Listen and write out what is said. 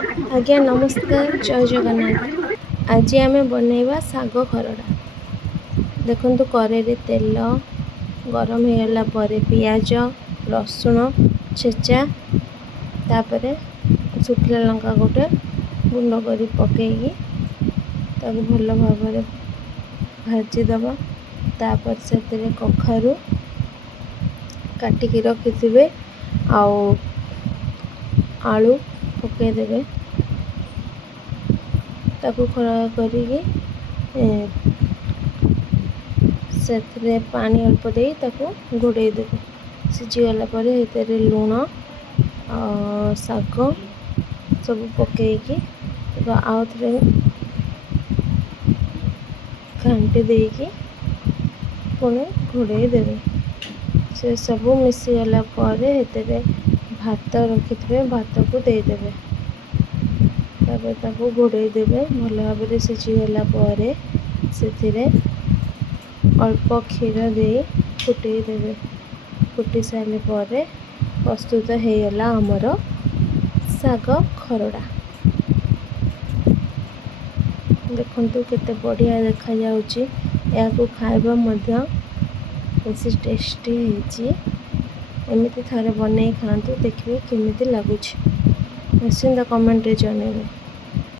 आज्ञा नमस्कार जय जगन्नाथ। आज आम बनइबा साग खरड़ा। देखु कड़े तेल गरम हो गला पियाज रसुण छेचा तापर सुखिला लंका गोटे गुंड कर पकईकी भल भाव भाजीदब। तापर से कखारू काटिकी रखिथे आलू पकईदेवे ताकू खड़ा करिकी से पानी अल्प दे ताकू घोड़े देवे। सिझीगला लुण शाग सब पकईकी आउ थे घाटी देकी पुणी घोड़े देवे। से सब मिसीगला भात रखिथे भात को देदेवे तापर घोड़े देवे। भल भाव सिझीगला से अल्प क्षीर दे फुटे देवे। फुटी सारे प्रस्तुत हो गला आमर साग खरड़ा। देखु केते बढ़िया देखा जाउची। या खाइबा बेसी टेस्टी होची। एमती थे बन खातु देखिए केमिति लगुच। निश्चिंत कमेंट रे जनेबे।